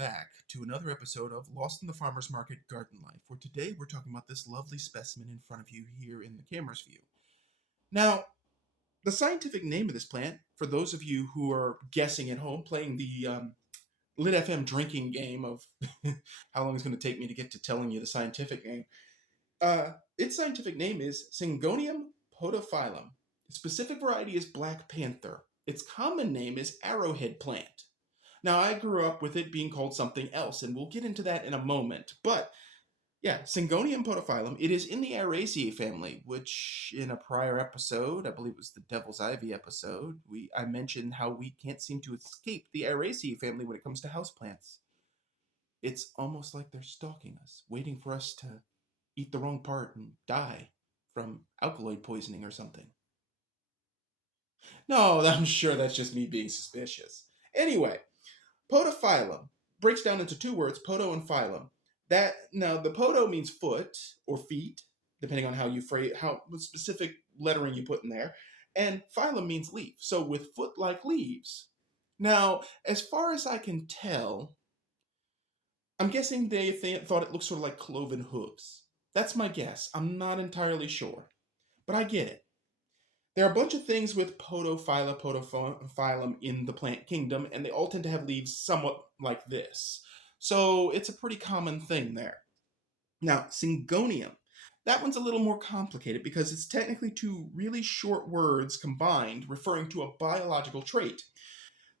back to another episode of Lost in the Farmer's Market Garden Life, where today we're talking about this lovely specimen in front of you here in the camera's view. Now, the scientific name of this plant, for those of you who are guessing at home, playing the Lit FM drinking game of how long it's going to take me to get to telling you the scientific name, its scientific name is Syngonium podophyllum. Its specific variety is Black Panther. Its common name is Arrowhead Plant. Now, I grew up with it being called something else, and we'll get into that in a moment. But, yeah, Syngonium podophyllum, it is in the Araceae family, which in a prior episode, I believe it was the Devil's Ivy episode, I mentioned how we can't seem to escape the Araceae family when it comes to houseplants. It's almost like they're stalking us, waiting for us to eat the wrong part and die from alkaloid poisoning or something. No, I'm sure that's just me being suspicious. Anyway, podophyllum breaks down into two words, podo and phylum. Now the podo means foot or feet, depending on how you phrase how specific lettering you put in there, and phylum means leaf. So with foot-like leaves. Now, as far as I can tell, I'm guessing they thought it looked sort of like cloven hooves. That's my guess. I'm not entirely sure, but I get it. There are a bunch of things with podophyllum in the plant kingdom, and they all tend to have leaves somewhat like this. So it's a pretty common thing there. Now, Syngonium. That one's a little more complicated because it's technically two really short words combined referring to a biological trait.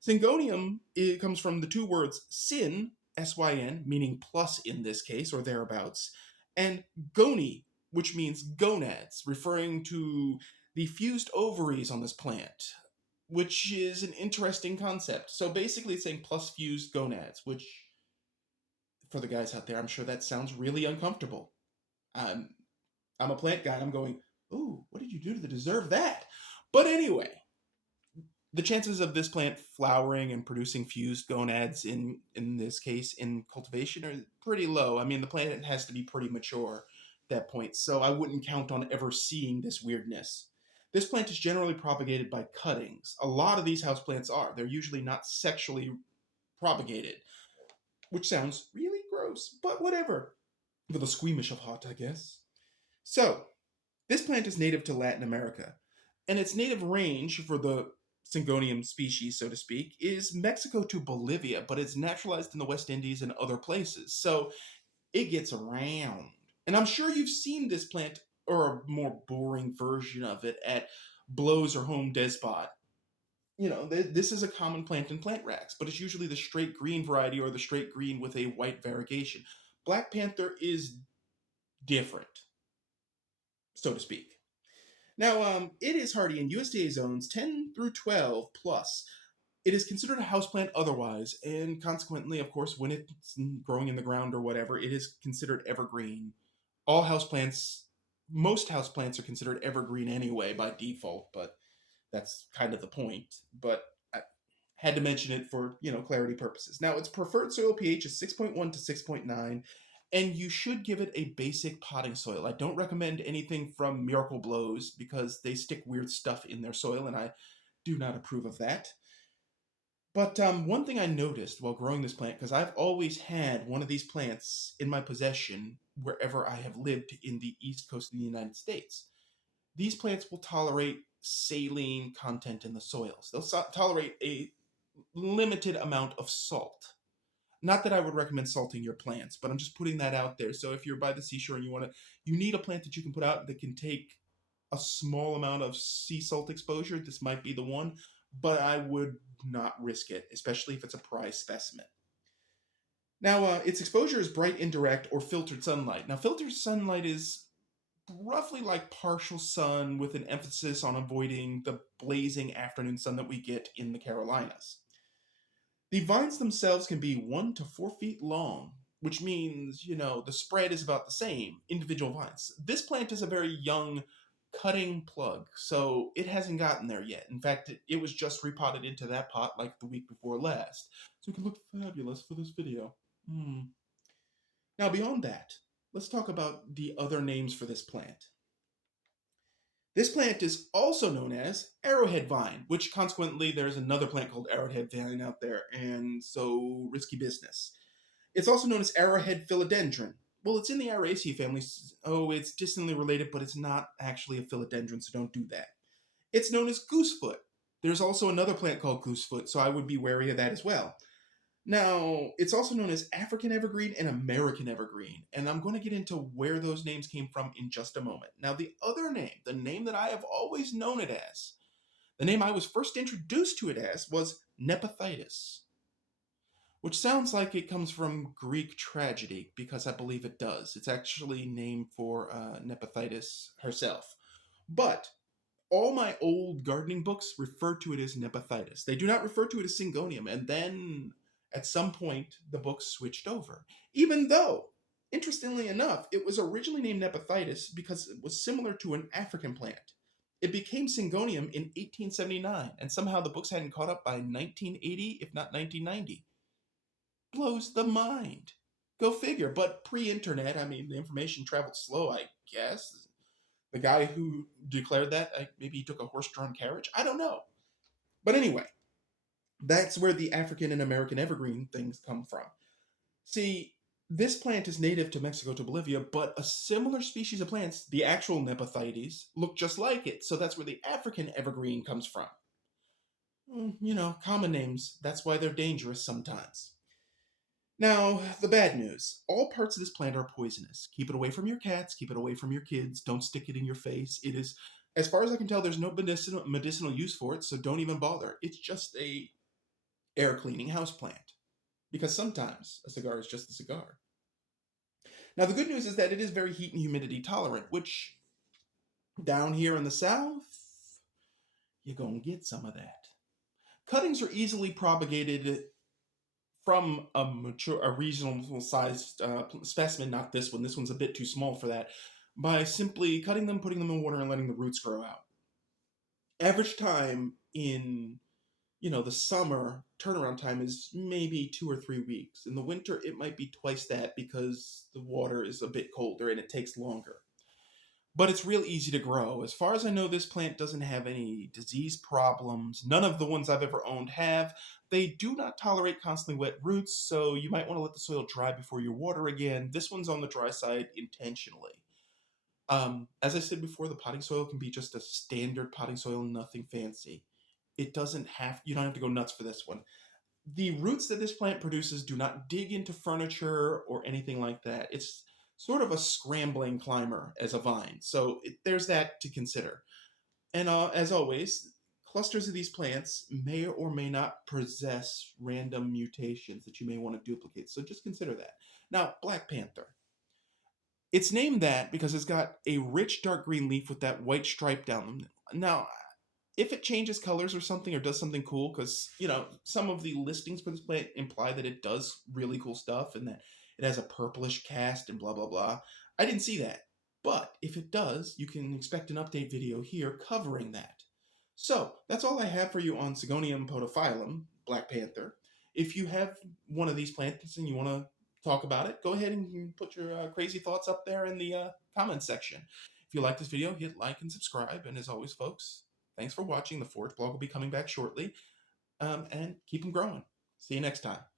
Syngonium, it comes from the two words syn, S-Y-N, meaning plus in this case, or thereabouts, and goni, which means gonads, referring to the fused ovaries on this plant, which is an interesting concept. So basically it's saying plus fused gonads, which, for the guys out there, I'm sure that sounds really uncomfortable. I'm a plant guy, and I'm going, ooh, what did you do to deserve that? But anyway, the chances of this plant flowering and producing fused gonads in this case in cultivation are pretty low. I mean, the plant has to be pretty mature at that point, so I wouldn't count on ever seeing this weirdness. This plant is generally propagated by cuttings. A lot of these houseplants are. They're usually not sexually propagated, which sounds really gross, but whatever. For the squeamish of heart, I guess. So, this plant is native to Latin America, and its native range for the Syngonium species, so to speak, is Mexico to Bolivia, but it's naturalized in the West Indies and other places, so it gets around. And I'm sure you've seen this plant, or a more boring version of it, at Blows or Home Despot. You know, this is a common plant in plant racks, but it's usually the straight green variety or the straight green with a white variegation. Black Panther is different, so to speak. Now, it is hardy in USDA zones 10 through 12 plus. It is considered a houseplant otherwise, and consequently, of course, when it's growing in the ground or whatever, it is considered evergreen. All houseplants, most houseplants are considered evergreen anyway by default, but that's kind of the point. But I had to mention it for, clarity purposes. Now, its preferred soil pH is 6.1 to 6.9, and you should give it a basic potting soil. I don't recommend anything from Miracle Blows because they stick weird stuff in their soil, and I do not approve of that. But one thing I noticed while growing this plant, because I've always had one of these plants in my possession wherever I have lived in the east coast of the United States, these plants will tolerate saline content in the soils. They'll tolerate a limited amount of salt. Not that I would recommend salting your plants, but I'm just putting that out there. So if you're by the seashore and you need a plant that you can put out that can take a small amount of sea salt exposure, this might be the one, but I would not risk it, especially if it's a prize specimen. Now, its exposure is bright indirect or filtered sunlight. Now, filtered sunlight is roughly like partial sun with an emphasis on avoiding the blazing afternoon sun that we get in the Carolinas. The vines themselves can be 1 to 4 feet long, which means, the spread is about the same, individual vines. This plant is a very young cutting plug, so it hasn't gotten there yet. In fact, it was just repotted into that pot like the week before last, so it can look fabulous for this video. Now, beyond that, let's talk about the other names for this plant. This plant is also known as arrowhead vine, which consequently there's another plant called arrowhead vine out there, and so risky business. It's also known as arrowhead philodendron. Well, it's in the Araceae family. Oh, it's distantly related, but it's not actually a philodendron, so don't do that. It's known as goosefoot. There's also another plant called goosefoot, so I would be wary of that as well. Now, it's also known as African evergreen and American evergreen, and I'm going to get into where those names came from in just a moment. Now, the other name, the name that I have always known it as, the name I was first introduced to it as was Nepenthitis, which sounds like it comes from Greek tragedy, because I believe it does. It's actually named for Nepenthitis herself. But all my old gardening books refer to it as Nepenthitis. They do not refer to it as Syngonium. And then at some point, the books switched over. Even though, interestingly enough, it was originally named Nepenthitis because it was similar to an African plant. It became Syngonium in 1879, and somehow the books hadn't caught up by 1980, if not 1990. Blows the mind. Go figure. But pre-internet, I mean, the information traveled slow, I guess. The guy who declared that, maybe he took a horse-drawn carriage. I don't know. But anyway, that's where the African and American evergreen things come from. See, this plant is native to Mexico to Bolivia, but a similar species of plants, the actual Nepenthites, look just like it. So that's where the African evergreen comes from. You know, common names. That's why they're dangerous sometimes. Now, the bad news. All parts of this plant are poisonous. Keep it away from your cats, keep it away from your kids, don't stick it in your face. It is, as far as I can tell, there's no medicinal use for it, so don't even bother. It's just a air cleaning house plant. Because sometimes a cigar is just a cigar. Now, the good news is that it is very heat and humidity tolerant, which down here in the south, you're going to get some of that. Cuttings are easily propagated from a reasonable sized specimen, not this one. This one's a bit too small for that. By simply cutting them, putting them in water, and letting the roots grow out. Average time in, the summer turnaround time is maybe 2 or 3 weeks. In the winter, it might be twice that because the water is a bit colder and it takes longer. But it's real easy to grow. As far as I know, this plant doesn't have any disease problems. None of the ones I've ever owned have. They do not tolerate constantly wet roots, so you might want to let the soil dry before you water again. This one's on the dry side intentionally. As I said before, the potting soil can be just a standard potting soil, nothing fancy. You don't have to go nuts for this one. The roots that this plant produces do not dig into furniture or anything like that. It's sort of a scrambling climber as a vine. So there's that to consider. And as always, clusters of these plants may or may not possess random mutations that you may want to duplicate. So just consider that. Now, Black Panther. It's named that because it's got a rich dark green leaf with that white stripe down them. Now, if it changes colors or something or does something cool, because, some of the listings for this plant imply that it does really cool stuff and that it has a purplish cast and blah, blah, blah. I didn't see that. But if it does, you can expect an update video here covering that. So, that's all I have for you on Syngonium podophyllum, Black Panther. If you have one of these plants and you want to talk about it, go ahead and put your crazy thoughts up there in the comments section. If you like this video, hit like and subscribe. And as always, folks, thanks for watching. The Forge blog will be coming back shortly. And keep them growing. See you next time.